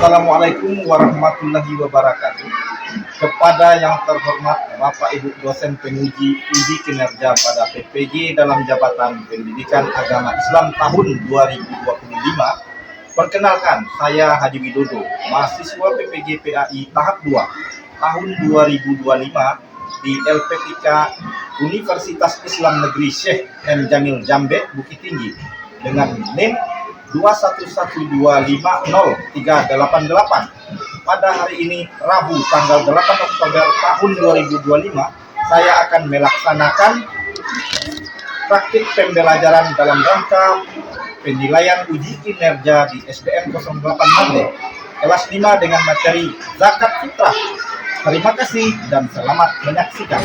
Assalamualaikum warahmatullahi wabarakatuh. Kepada yang terhormat Bapak Ibu dosen penguji uji kinerja pada PPG dalam jabatan Pendidikan Agama Islam tahun 2025. Perkenalkan, saya Hadi Widodo, mahasiswa PPG PAI tahap 2 tahun 2025 di LPTK Universitas Islam Negeri Syekh M. Jamil Jambe, Bukit Tinggi dengan NIM 211250388. Pada hari ini Rabu tanggal 8 Oktober tahun 2025, saya akan melaksanakan praktik pembelajaran dalam rangka penilaian uji kinerja di SDM 08 Mande kelas 5 dengan materi zakat fitrah. Terima kasih dan selamat menyaksikan.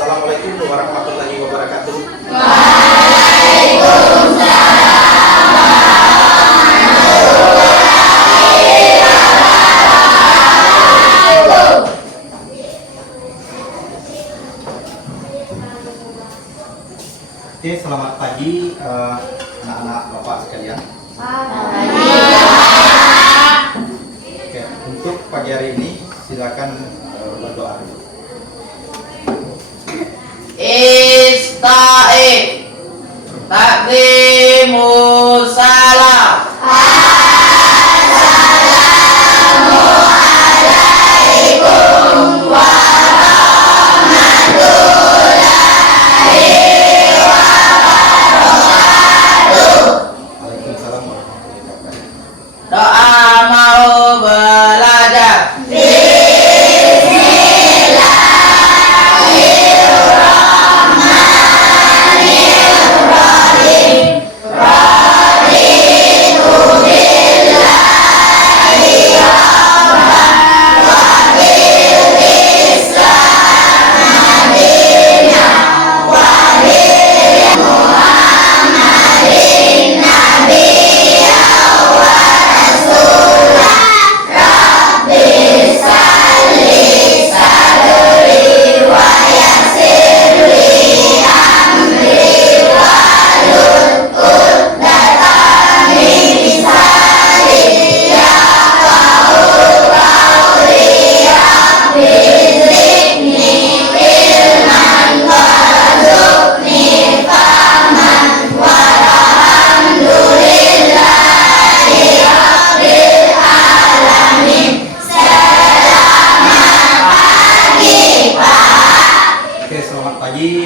Assalamualaikum warahmatullahi wabarakatuh. Oke, selamat pagi anak-anak Bapak sekalian. Oke, untuk pagi hari ini silakan berdoa. Ista'id Takdimu salam. Assalamu alaikum warahmatullahi wabarakatuh. Waalaikumsalam warahmatullahi wabarakatuh. Doa mau belajar.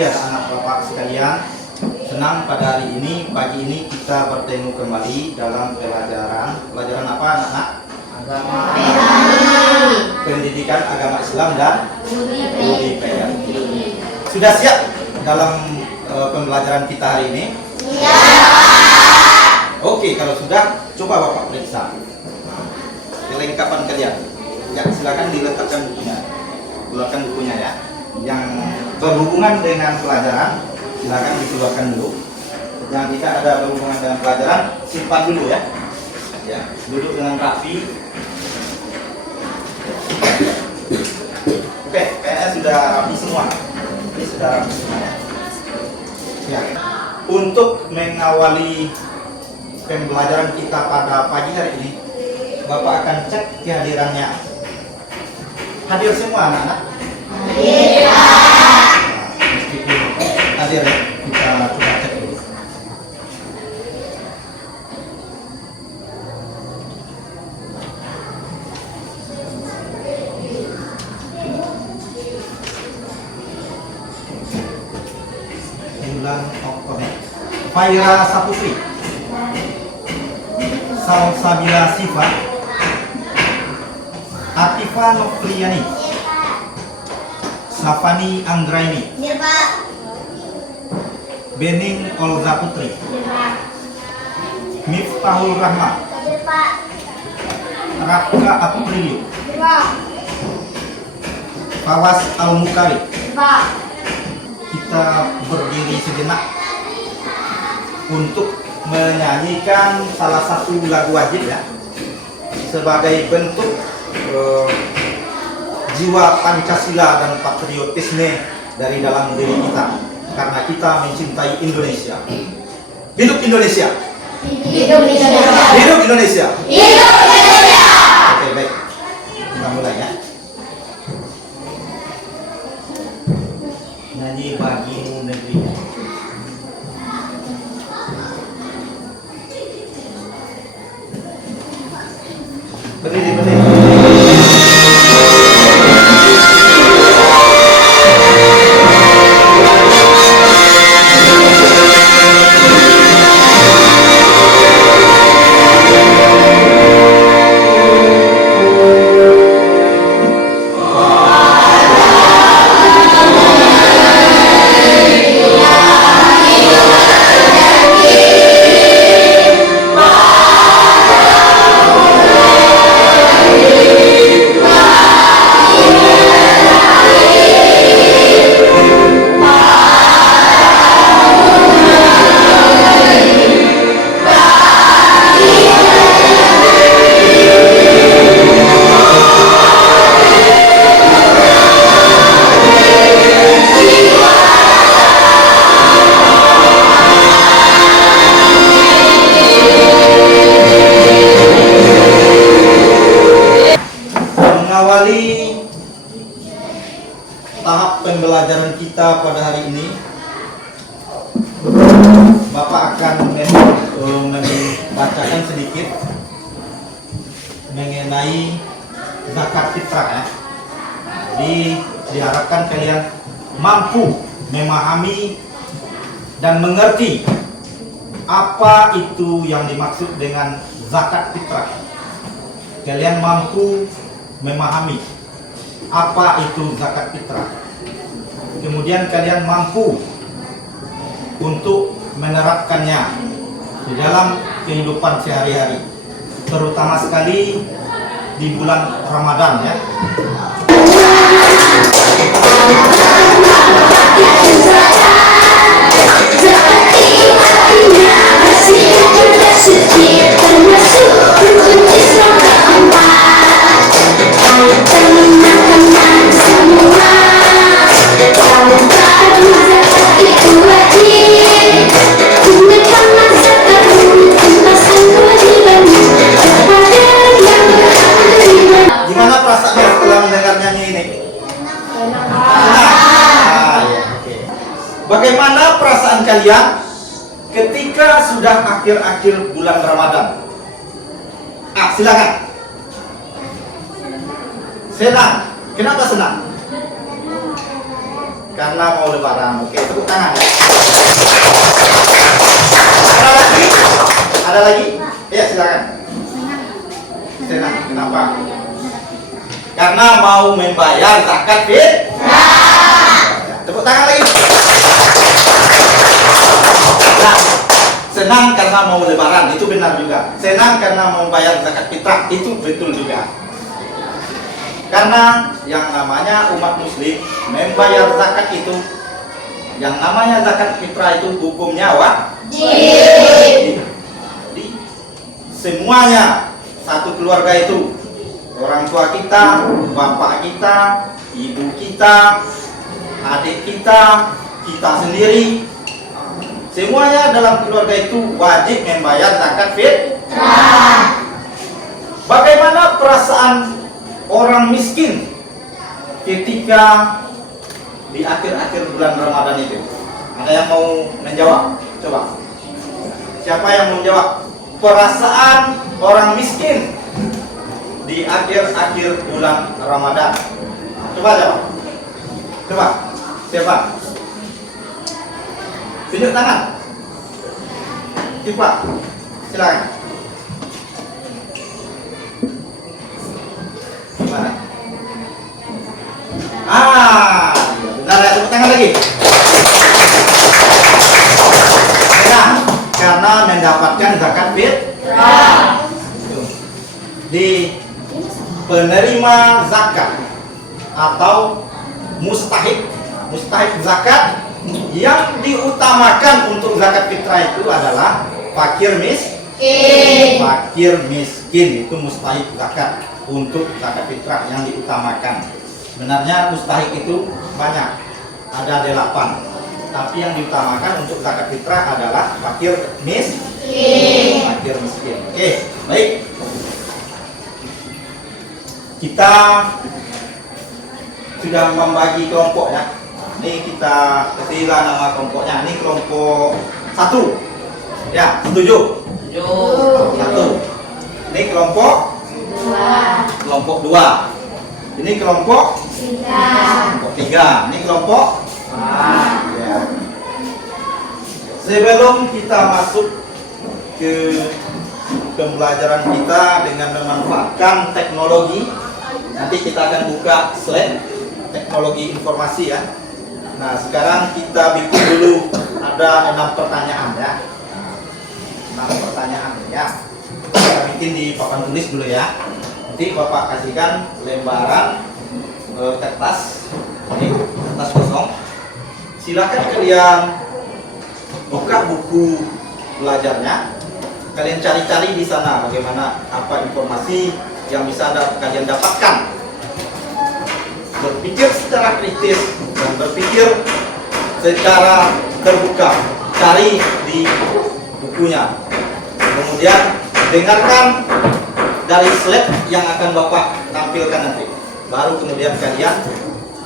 Anak Bapak sekalian, senang pada hari ini, pagi ini kita bertemu kembali dalam pelajaran apa anak-anak? Agama. Pendidikan Agama Islam dan Budaya. Sudah siap dalam pembelajaran kita hari ini? Ya. Oke, kalau sudah, coba Bapak periksa kelengkapan kalian. Ya, silakan diletakkan bukunya. Keluarkan bukunya ya. Yang berhubungan dengan pelajaran silakan dikeluarkan dulu. Yang tidak ada berhubungan dengan pelajaran simpan dulu ya. Ya, duduk dengan rapi. Oke, kayaknya sudah rapi semua. Ini sudah rapi semua. Ya. Untuk mengawali pembelajaran kita pada pagi hari ini, Bapak akan cek kehadirannya. Hadir semua anak-anak? Meskipun hadir ya, kita coba cek dulu. Bulan Oktober. Faira Saputri, Salsabila Siva, Atifa Nofriani, Safani Anggraini, Bening Olga Putri, Miftahul Rahma, Raka Aprilio, Fawas Al-Mukari. Kita berdiri sejenak untuk menyanyikan salah satu lagu wajib ya, sebagai bentuk jiwa Pancasila dan patriotisme dari dalam diri kita. karena kita mencintai Indonesia. Hidup Indonesia. Hidup Indonesia. Hidup Indonesia. Hidup Indonesia. Oke, baik. Kita mulai ya. Nyanyi bagimu negeri. Berdiri, berdiri. Mengawali tahap pembelajaran kita pada hari ini, Bapak akan membacakan sedikit mengenai zakat fitrah ya. Jadi diharapkan kalian mampu memahami dan mengerti apa itu yang dimaksud dengan zakat fitrah. Kalian mampu memahami apa itu zakat fitrah. Kemudian kalian mampu untuk menerapkannya di dalam kehidupan sehari-hari, terutama sekali di bulan Ramadan ya. Gimana perasaannya setelah mendengar nyanyi ini? Senang. Ya, oke. Bagaimana perasaan kalian ketika sudah akhir-akhir bulan Ramadan? Silakan. Senang. Kenapa senang? Karena mau lebaran. Oke, tepuk tangan. Ada lagi? Ada lagi? Ya, silakan. Senang. Kenapa? Karena mau membayar zakat fitrah. Tepuk tangan lagi. Nah, senang karena mau lebaran, itu benar juga. Senang karena mau membayar zakat fitrah, itu betul juga. Karena yang namanya umat muslim membayar zakat itu, yang namanya zakat fitrah itu hukumnya wajib. Jadi semuanya satu keluarga itu, orang tua kita, bapak kita, ibu kita, adik kita, kita sendiri, semuanya dalam keluarga itu wajib membayar zakat fitrah. Bagaimana perasaan orang miskin ketika di akhir-akhir bulan Ramadan itu? Ada yang mau menjawab? Coba. Siapa yang mau menjawab? Perasaan orang miskin di akhir-akhir bulan Ramadan. Coba jawab. Coba. Siapa? Tunjuk tangan. Coba. Silakan. Gimana? Benar ya, tepuk tangan lagi. Nah, karena mendapatkan zakat fitrah. Di penerima zakat atau mustahik zakat, yang diutamakan untuk zakat fitrah itu adalah fakir miskin itu mustahik zakat. Untuk zakat fitrah yang diutamakan. Sebenarnya mustahik itu banyak, ada 8. tapi yang diutamakan untuk zakat fitrah adalah fakir miskin. Fakir miskin. Oke, baik. Kita sudah membagi kelompok ya. Ini kita ketiga nama kelompoknya. Ini kelompok 1. Ya, setuju? Satu. Ini kelompok 2. Ini kelompok 3. Ini kelompok 4. Ya. Sebelum kita masuk ke pembelajaran kita dengan memanfaatkan teknologi, nanti kita akan buka slide teknologi informasi ya. Nah, sekarang kita bikin dulu ada 6 pertanyaan ya. 6 pertanyaan ya. Kita bikin di papan tulis dulu ya. Nanti Bapak kasihkan lembaran kertas, ini kertas kosong. Silakan kalian buka buku belajarnya. Kalian cari-cari di sana bagaimana apa informasi yang bisa kalian dapatkan. Berpikir secara kritis dan berpikir secara terbuka. Cari di bukunya. Kemudian dengarkan dari slide yang akan Bapak tampilkan nanti. Baru kemudian kalian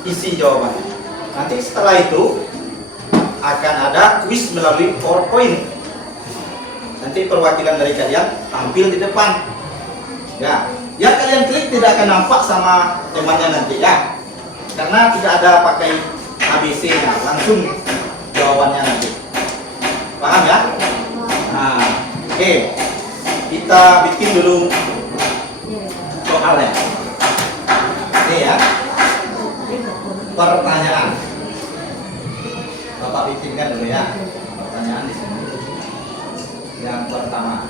isi jawabannya. Nanti setelah itu akan ada kuis melalui PowerPoint. Nanti perwakilan dari kalian tampil di depan. Ya, yang kalian klik tidak akan nampak sama temannya nanti ya. Karena tidak ada pakai ABC-nya, langsung jawabannya nanti. Paham ya? Nah, oke. Kita bikin dulu soalnya. Ini ya. Pertanyaan. Bapak bikinkan dulu ya. Pertanyaan di sini. Yang pertama.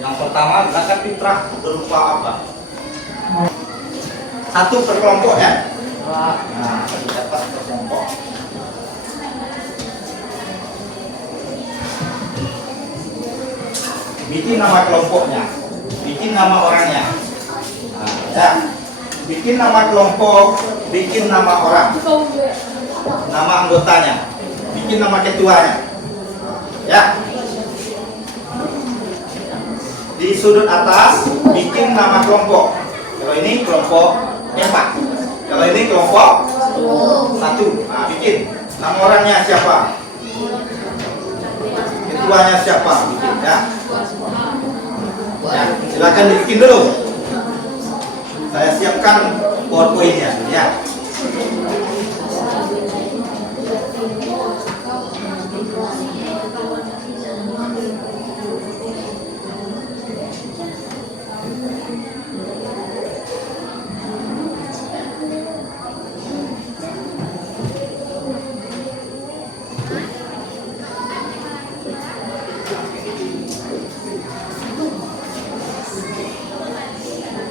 Yang pertama, zakat fitrah berupa apa? 1 per kelompok ya. Nah, dapat per kelompok. Bikin nama kelompoknya, bikin nama orangnya. Nah, ya. Bikin nama kelompok, bikin nama orang, nama anggotanya, bikin nama ketuanya. Ya. Di sudut atas bikin nama kelompok. Kalau ini kelompok 4. Kalau ini kelompok 1. Nah, bikin nama orangnya siapa? Ketuanya siapa? Bikin ya. Ya, silakan dibikin dulu. Saya siapkan PowerPoint-nya ya.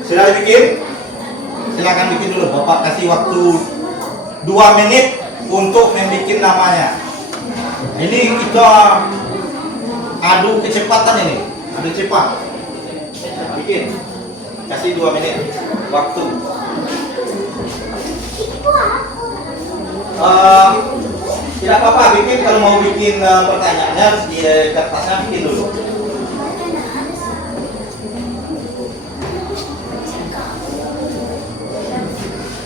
Sudah bikin? Silakan bikin dulu. Bapak kasih waktu 2 menit untuk membuat namanya. Ini kita adu kecepatan ini. Adu cepat. Bikin. Kasih 2 menit waktu. Tidak apa-apa bikin. Kalau mau bikin pertanyaannya di kertasnya bikin dulu.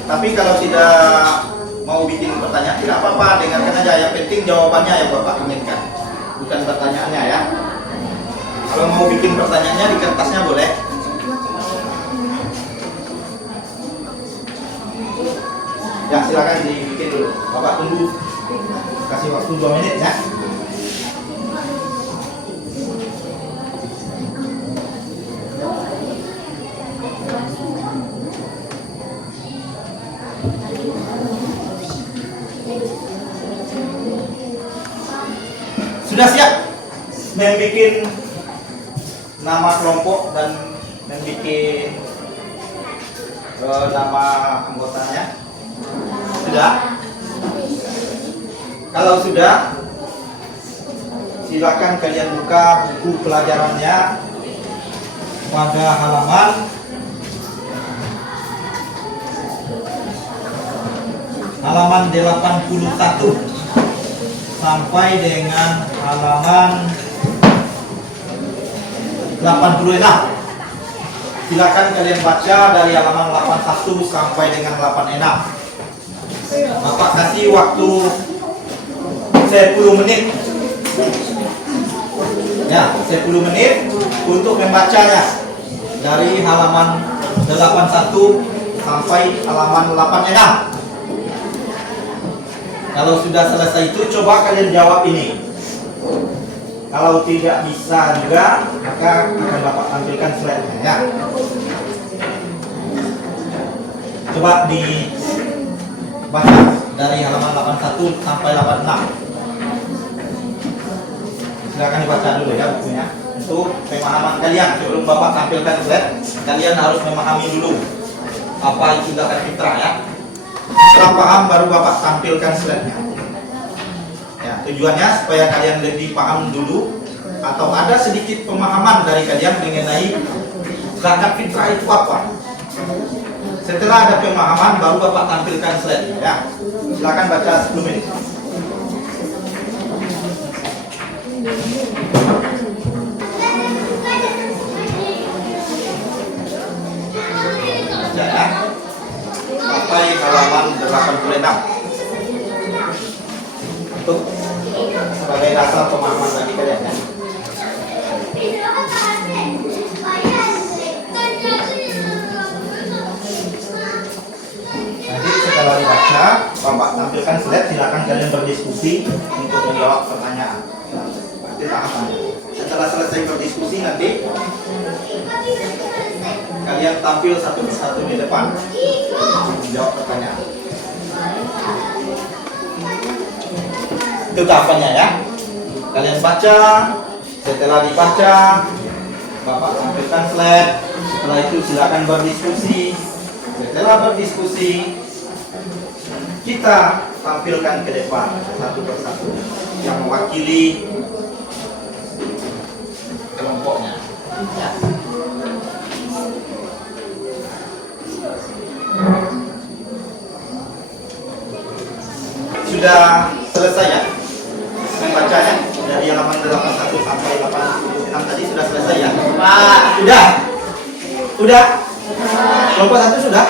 Tapi kalau tidak mau bikin pertanyaan tidak apa-apa, dengarkan aja. Yang penting jawabannya yang Bapak inginkan, bukan pertanyaannya ya. Kalau mau bikin pertanyaannya di kertasnya boleh. Ya silakan dibikin dulu. Bapak tunggu, kasih waktu 2 menit ya. Sudah siap membuat nama kelompok dan membuat nama anggotanya? Sudah? Kalau sudah, silakan kalian buka buku pelajarannya pada halaman 81 sampai dengan halaman 86. Silakan kalian baca dari halaman 81 sampai dengan 86. Bapak kasih waktu 10 menit. Ya, 10 menit untuk membacanya dari halaman 81 sampai halaman 86. Kalau sudah selesai itu, coba kalian jawab ini. Kalau tidak bisa juga, maka akan Bapak tampilkan slide-nya ya. Coba dibaca dari halaman 81 sampai 86. Silakan dibaca dulu ya bukunya. Untuk pemahaman kalian, sebelum Bapak tampilkan slide, kalian harus memahami dulu apa itu zakat fitrah ya. Setelah paham baru Bapak tampilkan slide-nya. Ya, tujuannya supaya kalian lebih paham dulu atau ada sedikit pemahaman dari kalian mengenai zakat fitrah itu apa. Setelah ada pemahaman baru Bapak tampilkan slide-nya ya. Silakan baca 10 menit. Baca ya. Sampai halaman 86. Untuk sebagai dasar pemahaman bagi kalian ya. Nanti setelah dibaca, Bapak tampilkan slide, silakan kalian berdiskusi untuk menjawab pertanyaan. Nanti tahapannya. Setelah selesai berdiskusi nanti kalian tampil satu persatu di depan menjawab pertanyaan. Itu tahapannya ya. Kalian baca, setelah dibaca Bapak tampilkan slide. Setelah itu silakan berdiskusi. Setelah berdiskusi kita tampilkan ke depan satu persatu yang mewakili kelompoknya ya. Sudah selesai ya membacanya dari halaman 81 sampai 86 tadi sudah selesai ya Pak? Sudah? Kelompok 1 sudah?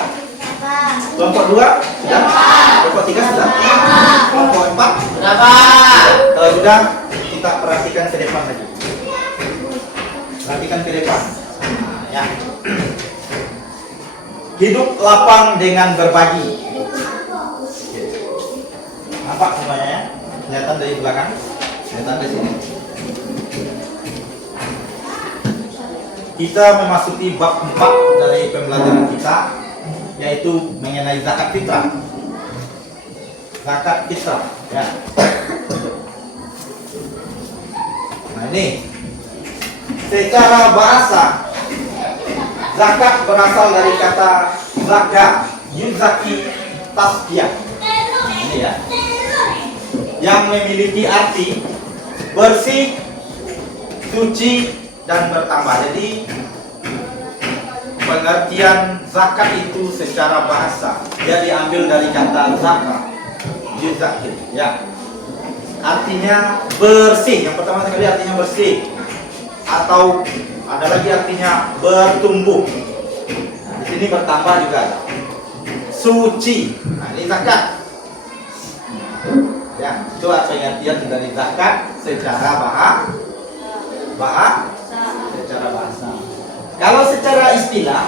Kelompok 2 sudah? Kelompok 3 sudah? Kelompok 4 sudah Pak? Kalau sudah kita perhatikan ke depan lagi. Perhatikan ke depan ya. Hidup lapang dengan berbagi. Nampak semuanya ya? Kelihatan dari belakang? Kelihatan dari sini. Kita memasuki bab 4 dari pembelajaran kita, yaitu mengenai zakat fitrah. Zakat fitrah ya. Nah ini secara bahasa zakat berasal dari kata zakat, yuzaki, tasbiyah. Ini ya, yang memiliki arti bersih, suci, dan bertambah. Jadi pengertian zakat itu secara bahasa dia diambil dari kata zakat, yuzaki ya. Artinya bersih. Yang pertama sekali artinya bersih, atau ada lagi artinya bertumbuh. Nah, di sini bertambah juga. Suci. Nah, ini zakat. Ya, itu pengertian dari zakat secara bahasa. Kalau secara istilah,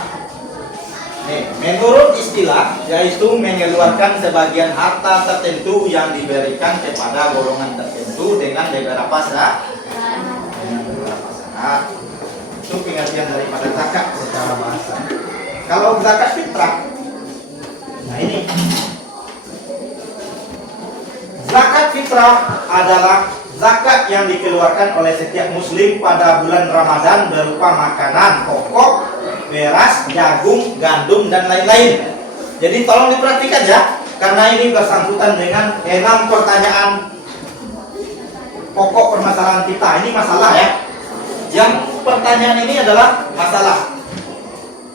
menurut istilah, yaitu mengeluarkan sebagian harta tertentu yang diberikan kepada golongan tertentu dengan beberapa syarat. Itu pengertian daripada zakat secara bahasa. Kalau zakat fitrah, nah ini zakat fitrah adalah zakat yang dikeluarkan oleh setiap muslim pada bulan Ramadan berupa makanan pokok, beras, jagung, gandum, dan lain-lain. Jadi tolong diperhatikan ya, karena ini bersangkutan dengan 6 pertanyaan pokok permasalahan kita. Ini masalah ya. Yang pertanyaan ini adalah masalah.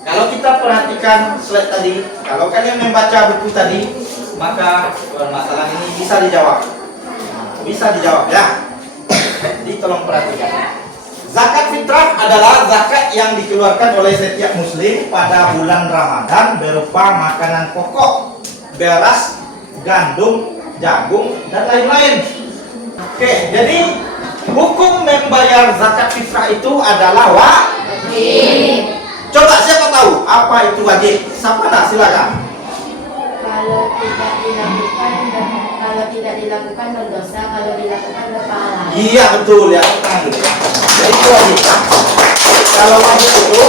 Kalau kita perhatikan slide tadi, kalau kalian membaca buku tadi, maka permasalahan ini bisa dijawab. Bisa dijawab ya. Jadi tolong perhatikan. Zakat fitrah adalah zakat yang dikeluarkan oleh setiap muslim pada bulan Ramadan berupa makanan pokok, beras, gandum, jagung, dan lain-lain. Oke, jadi hukum membayar zakat fitrah itu adalah wajib. Coba siapa tahu apa itu wajib? Siapa tak? Silakan. Kalau tidak dilakukan berdosa, kalau dilakukan berpahala. Iya betul ya. Jadi itu wajib. Kalau wajib itu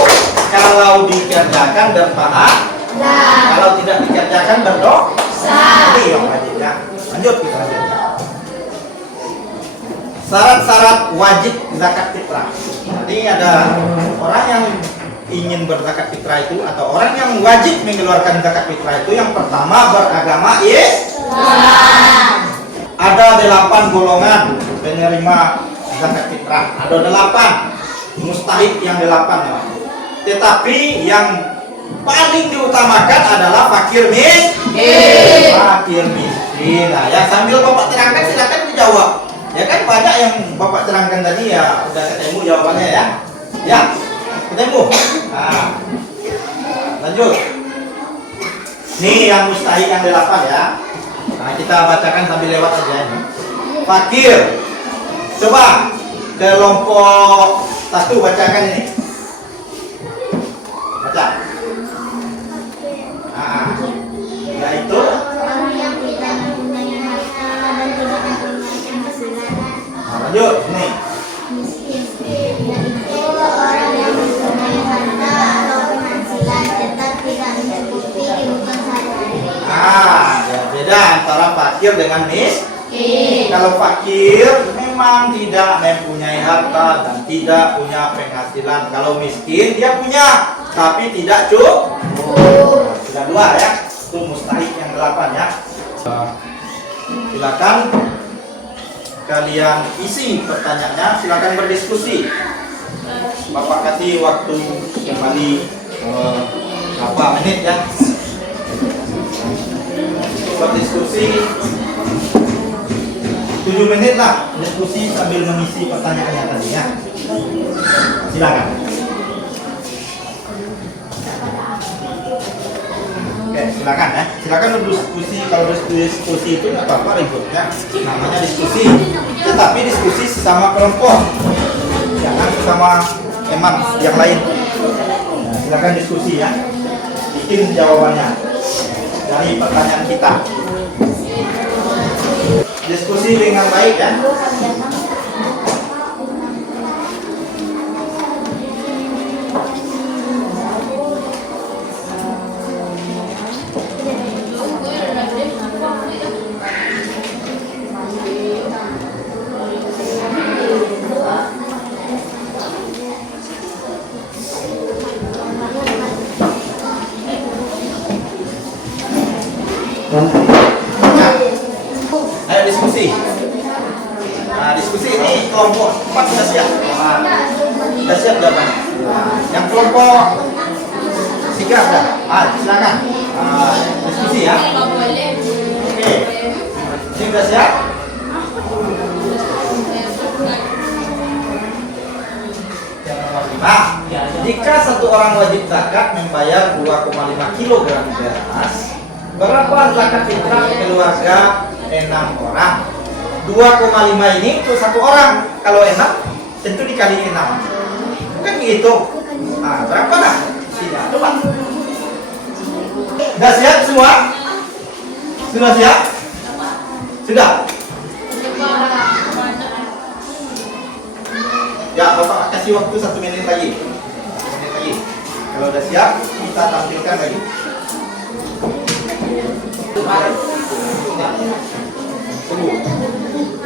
kalau dikerjakan berpahala, kalau tidak dikerjakan berdosa. Ini yang wajib ya. Lanjut kita lanjut. Syarat-syarat wajib zakat fitrah. Jadi ada orang yang ingin berzakat fitrah itu atau orang yang wajib mengeluarkan zakat fitrah itu yang pertama beragama Islam. Ada 8 golongan penerima zakat fitrah. Ada 8 mustahik yang 8. Tetapi yang paling diutamakan adalah fakir miskin. Fakir miskin. Nah, ya sambil Bapak terangkan silakan dijawab. Ya kan banyak yang Bapak terangkan tadi ya udah ketemu jawabannya ya. Ya. Ketemu. Nah, lanjut. Nih yang mustahik yang 8 ya. Nah, kita bacakan sambil lewat aja ini. Fakir. Coba kelompok 1 bacakan ini. Baca. Nah, yaitu Orang yang tidak mempunyai harta dan tidak mempunyai penghasilan. nah, lanjut nih. Miskin yaitu orang yang mempunyai harta atau penghasilan tetap tidak mencukupi kebutuhan sehari-hari. Ya beda antara fakir dengan miskin. Kalau fakir memang tidak mempunyai harta dan tidak punya penghasilan. Kalau miskin dia punya tapi tidak cukup. Sudah 2 ya. Itu mustahik yang 8 ya. Silakan kalian isi pertanyaannya, silakan berdiskusi. Bapak kasih waktu kembali berapa menit ya. Berdiskusi 7 menit lah, diskusi sambil mengisi pertanyaannya tadi ya. Silakan. Oke, silakan ya. Silakan berdiskusi. Kalau diskusi itu nggak apa-apa ribut ya. Namanya diskusi. Tetapi diskusi sesama kelompok, jangan sesama teman yang lain. Nah, silakan diskusi ya. Bikin jawabannya dari pertanyaan kita. Diskusi dengan baik ya. Ayo diskusi. Nah, diskusi ini kelompok 4 sudah siap. Sudah siap jawabannya. Yang kelompok 3 sudah. Silakan. Diskusi ya. Oke. Ini sudah siap? Nah, jika satu orang wajib zakat membayar 2,5 kg beras, berapa zakat fitrah keluarga 6 orang? 2,5 ini untuk 1 orang. Kalau 6 tentu dikali 6. Bukan begitu. Nah, berapa lah? Tidak. Coba. Sudah siap semua? Sudah siap? Sudah? Ya, Bapak kasih waktu 1 menit lagi. 1 menit lagi. Kalau sudah siap, kita tampilkan lagi.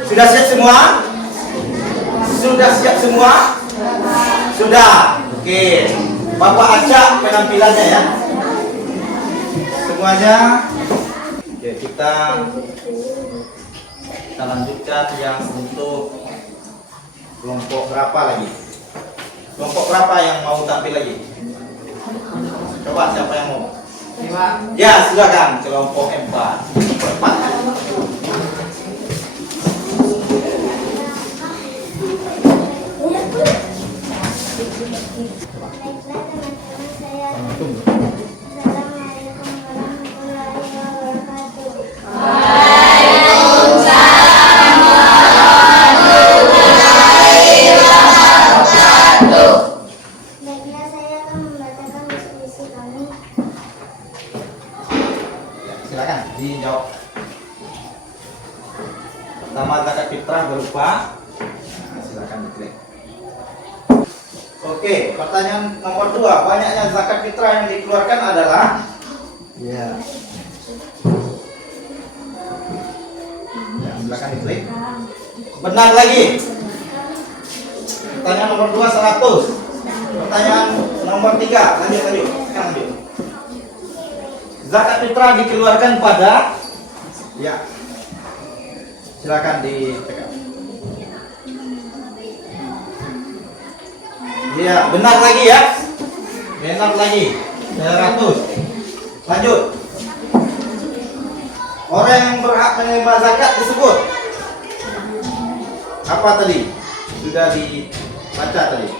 Sudah siap semua? Sudah siap semua? Sudah. Oke. Bapak acak penampilannya ya. Semuanya. Oke, kita lanjutkan yang untuk Kelompok berapa lagi? Kelompok berapa yang mau tampil lagi? Coba siapa yang mau? Ya, silakan kelompok 4. Kelompok 4. Baiklah teman-teman, saya Assalamualaikum warahmatullahi wabarakatuh. Baiklah, saya akan membacakan diskusi kami. Silakan dijawab. Pertama, zakat fitrah berupa. Nah, silakan diklik. Oke, pertanyaan nomor 2. Banyaknya zakat fitrah yang dikeluarkan adalah. Ya. Ya, silakan diklik. Benar lagi. Pertanyaan nomor 2 100. Pertanyaan nomor 3. Lanjut. Sekarang lanjut. Zakat fitrah dikeluarkan pada. Ya. Silakan ditekan. Ya, benar lagi ya. Benar lagi. 100. Lanjut. Orang yang berhak menerima zakat disebut apa tadi? Sudah dibaca tadi.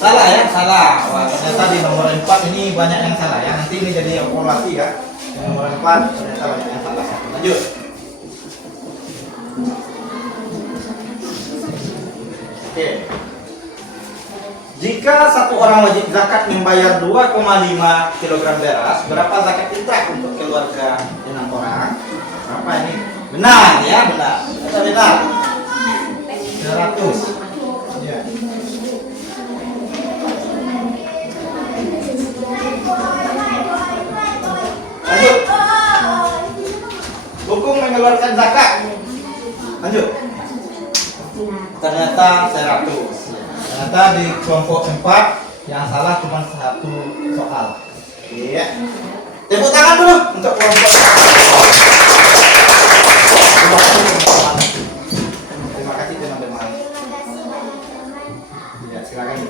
Salah ya, salah. Wah, ternyata di nomor 4 ini banyak yang salah ya. Nanti ini jadi evaluasi ya. Yang nomor 4 ternyata banyak yang salah. Lanjut. Oke. Jika satu orang wajib zakat membayar 2,5 kg beras, berapa zakat fitrah untuk keluarga 6 orang? Berapa ini? Benar ya, benar. Benar. 100. Ya. Lanjut. Hukum mengeluarkan zakat. Lanjut. Ternyata 100. Ternyata di kelompok 4 yang salah cuma 1 soal. Iya. Tepuk tangan dulu untuk kelompok. Terima kasih teman-teman. Ya, silakan.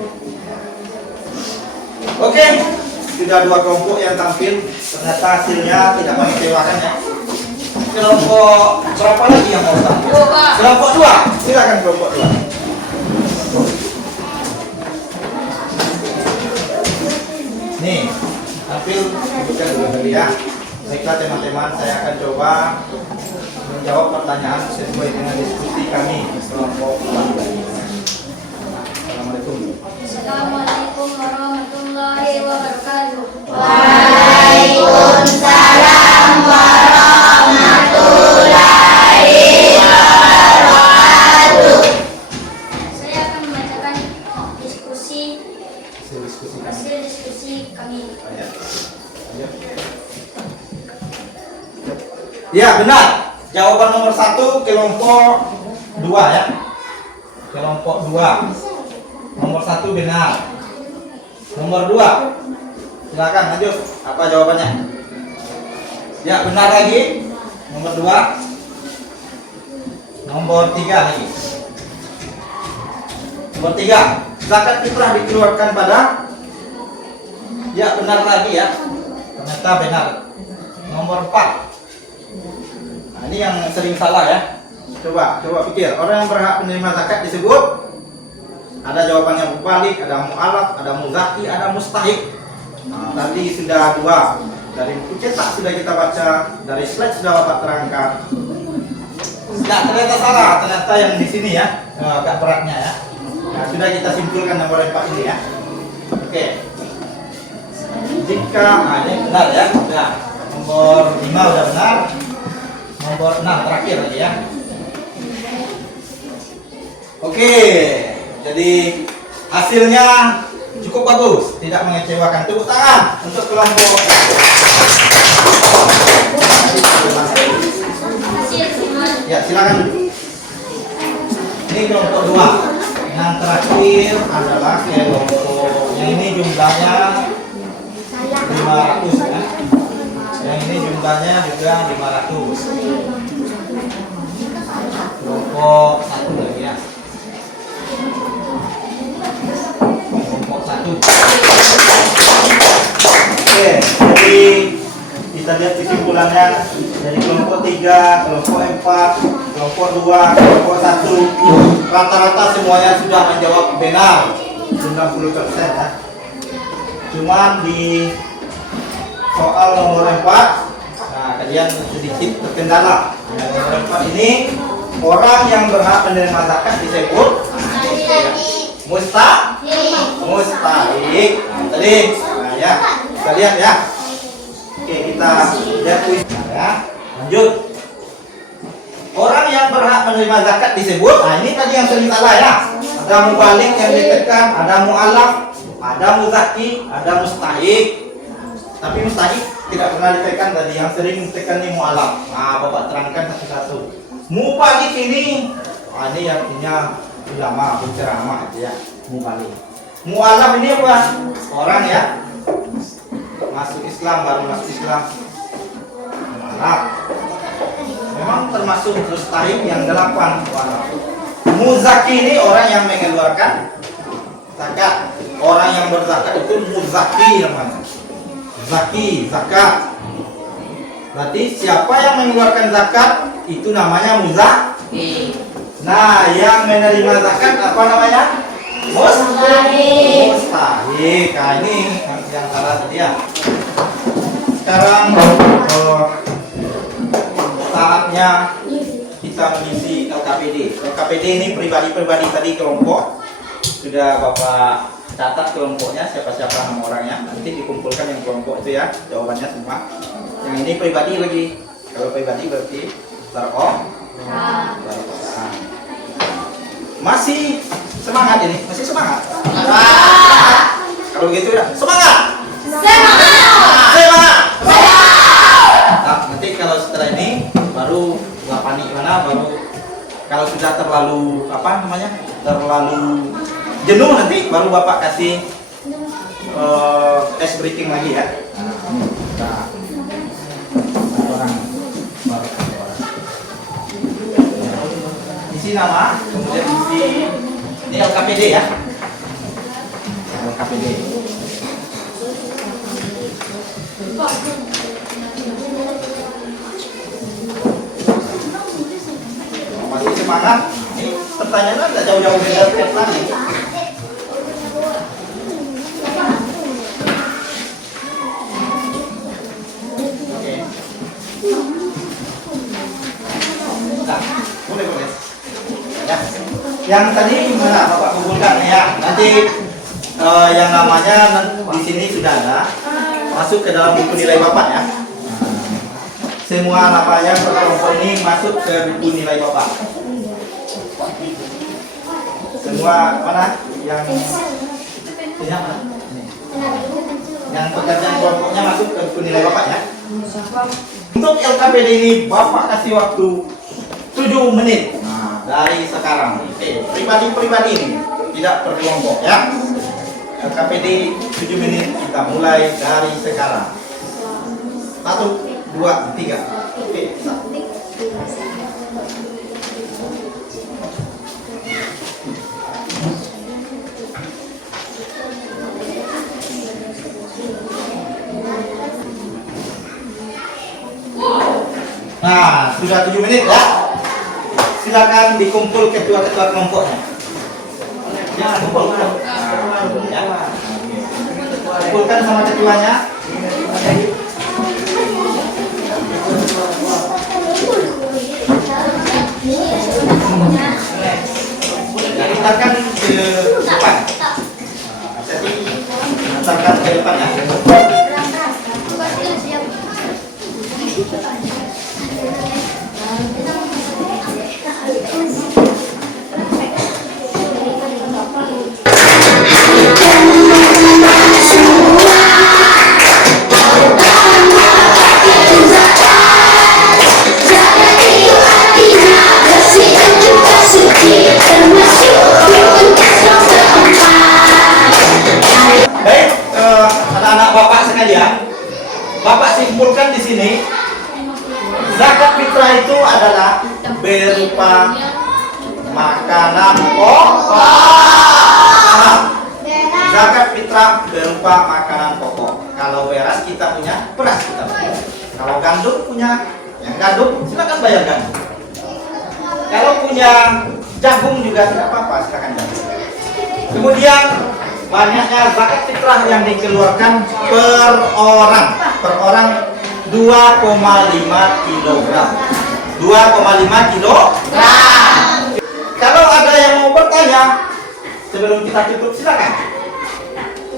Oke, sudah 2 kelompok yang tampil. Ternyata hasilnya tidak mengecewakan ya. Kelompok berapa lagi yang mau tampil? Kelompok 2. Silakan kelompok 2. Nih, tampil bukan dulu kali ya. Baiklah teman-teman, saya akan coba menjawab pertanyaan sesuai dengan diskusi kami kelompok 2. Assalamualaikum. Assalamualaikum warahmatullahi wabarakatuh. Waalaikumsalam warahmatullahi wabarakatuh. Saya akan membacakan diskusi Diskusi kami. hasil diskusi kami. Ya. Ya, benar. Jawaban nomor 1 kelompok 2 ya. Kelompok 2. Nomor 1 benar. Nomor 2. Silakan lanjut. Apa jawabannya? Ya, benar lagi. Nomor 2. Nomor 3 lagi. Nomor 3. Zakat fitrah dikeluarkan pada. Ya, benar lagi ya. Ternyata benar. Nomor 4. Nah, ini yang sering salah ya. Coba pikir. Orang yang berhak menerima zakat disebut. Ada jawabannya mubalik, ada mu'alaf, ada muzaki, ada mustahik. Nah, tadi sudah 2. Dari buku cetak sudah kita baca, dari slide sudah Bapak terangkan. Nah, ternyata salah. Ternyata yang di sini ya, agak beratnya ya. Nah, sudah kita simpulkan nomor 4 ini ya. Oke. Jika ini benar ya. Nah, nomor 5 udah benar. Nomor 6 terakhir lagi ya. Oke. Jadi hasilnya cukup bagus, tidak mengecewakan. Tepuk tangan untuk kelompok. Ya, silakan. Ini kelompok 2. Yang terakhir adalah kelompok yang ini jumlahnya 500 ya. Yang ini jumlahnya juga 500. Kelompok 1 lagi ya. Kelompok 1. Oke, jadi kita lihat kesimpulannya dari kelompok 3, kelompok 4, kelompok 2, kelompok 1 rata-rata semuanya sudah menjawab benar 90% ya. Cuman di soal nomor 4, nah kalian sedikit terkendala. Nah, nomor 4 ini orang yang berhak menerima zakat disebut mustahik. Nah, tadi, nah ya, kita lihat ya. Oke, kita lihat kuis. Nah, ya, lanjut. Orang yang berhak menerima zakat disebut. Nah, ini tadi yang sering salah ya. Ada mubalik yang ditekan, ada mu'alaf, ada muzaki, ada mustahik. Tapi mustahik tidak pernah ditekan tadi. Yang sering ditekan ini mu'alaf. Nah, Bapak terangkan satu-satu. Mubalik ini, ini artinya ulama, penceramah ya. Mubalik. Mu'alaf ini apa? Orang ya masuk Islam, baru masuk Islam. Mu'alaf. Memang termasuk mustahik yang 8 mu'alaf. Muzaki ini orang yang mengeluarkan zakat. Orang yang berzakat itu muzaki namanya. Zaki, zakat. Berarti siapa yang mengeluarkan zakat itu namanya muzaki. Nah, yang menerima zakat apa namanya? Mustahik. Nah, ini yang salah tadi ya. Sekarang saatnya kita mengisi LKPD. LKPD ini pribadi-pribadi tadi kelompok. Sudah Bapak catat kelompoknya, siapa-siapa nama orangnya. Nanti dikumpulkan yang kelompok itu ya, jawabannya semua. Yang ini pribadi lagi. Kalau pribadi berarti taruh. Masih semangat ini? Masih semangat? Kalau gitu ya, semangat! Semangat! Nah, nanti kalau setelah ini baru nggak panik gimana, baru kalau sudah terlalu terlalu jenuh nanti baru Bapak kasih tes breaking lagi ya. Nah, isi nama, kemudian isi ini LKPD ya. LKPD. Masih semangat? Ini pertanyaannya nggak jauh-jauh beda tes lagi. Oke. Nah, boleh. Ya. Yang tadi gimana Bapak kumpulkan ya? Nanti yang namanya di sini sudah ada masuk ke dalam buku nilai Bapak ya. Semua namanya kelompok ini masuk ke buku nilai Bapak. Semua mana yang yang pekerjaan kelompoknya masuk ke buku nilai Bapak ya. Untuk LKPD ini Bapak kasih waktu 7 menit. Nah, dari sekarang. Oke, pribadi-pribadi ini tidak per kelompok ya. LKPD 7 menit kita mulai dari sekarang. 1, 2, 3. Oke. Nah, sudah 7 menit ya. Silakan dikumpul ketua-ketua kelompoknya. Jangan kumpul. Ya. Kumpulkan sama ketuanya. Antarkan ke depan. Antarkan ke depan ya. Baik, anak-anak makanan pokok. Zakat fitrah berupa makanan pokok. Kalau beras kita punya, beras kita punya. Kalau gandum punya, yang gandum silakan bayar gandum. Kalau punya jagung juga tidak apa-apa, silakan jagung. Kemudian banyaknya zakat fitrah yang dikeluarkan per orang 2,5 kilogram. 2,5 kilogram. Kalau ada yang mau bertanya sebelum kita tutup, silakan.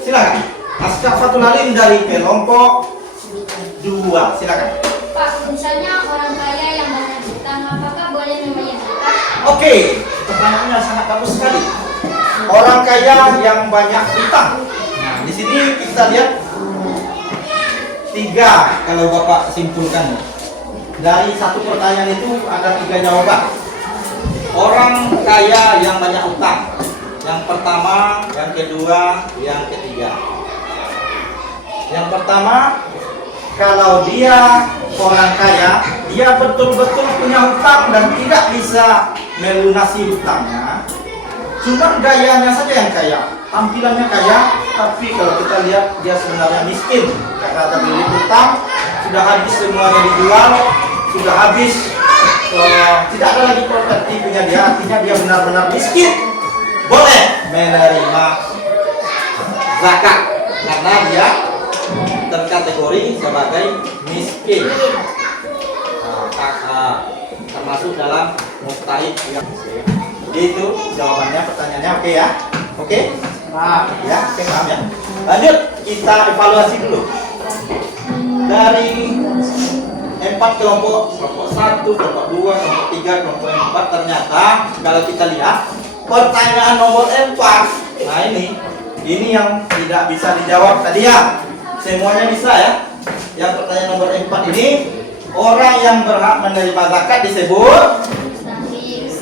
Silakan. Asyafatul alim dari kelompok 2, silakan. Pak, misalnya orang kaya yang banyak hutang, apakah boleh membayar zakat? Oke, pertanyaannya sangat bagus sekali. Orang kaya yang banyak hutang. Nah, di sini kita lihat 3 kalau Bapak simpulkan. Dari satu pertanyaan itu ada 3 jawaban. Orang kaya yang banyak hutang. Yang pertama, yang kedua, yang ketiga. Yang pertama, kalau dia orang kaya, dia betul-betul punya hutang dan tidak bisa melunasi hutangnya. Cuma gayanya saja yang kaya, tampilannya kaya, tapi kalau kita lihat dia sebenarnya miskin karena terlilit hutang, sudah habis semuanya dijual, sudah habis, tidak ada lagi properti punya dia, artinya dia benar-benar miskin. Boleh menerima zakat karena dia terkategori sebagai miskin. Termasuk dalam mustahik yang miskin. Itu jawabannya, pertanyaannya, oke ya? Oke? Nah, ya, oke, paham ya. Lanjut, kita evaluasi dulu. Dari 4 kelompok 1, kelompok 2, kelompok 3, kelompok 4, ternyata kalau kita lihat pertanyaan nomor 4, nah ini yang tidak bisa dijawab tadi ya. Semuanya bisa ya. Yang pertanyaan nomor 4 ini, orang yang berhak menerima zakat disebut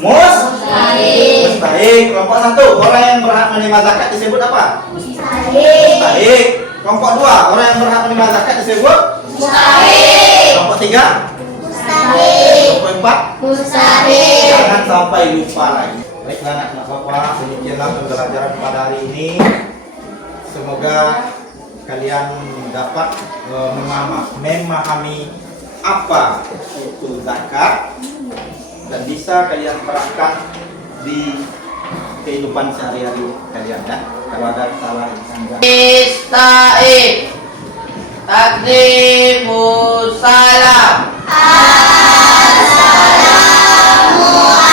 mustahik. Kelompok 1, orang yang berhak menerima zakat disebut apa? Mustahik. Kelompok 2, orang yang berhak menerima zakat disebut mustahik. Kelompok 3, mustahik. Kelompok 4, mustahik. Jangan sampai lupa lagi. Baiklah anak-anak Bapak, demikianlah pembelajaran pada hari ini. Semoga kalian dapat memahami apa itu zakat dan bisa kalian terapkan di kehidupan sehari-hari kalian ya. Kalau ada salah enggak. Mustahik. Takdimus salam. Assalamualaikum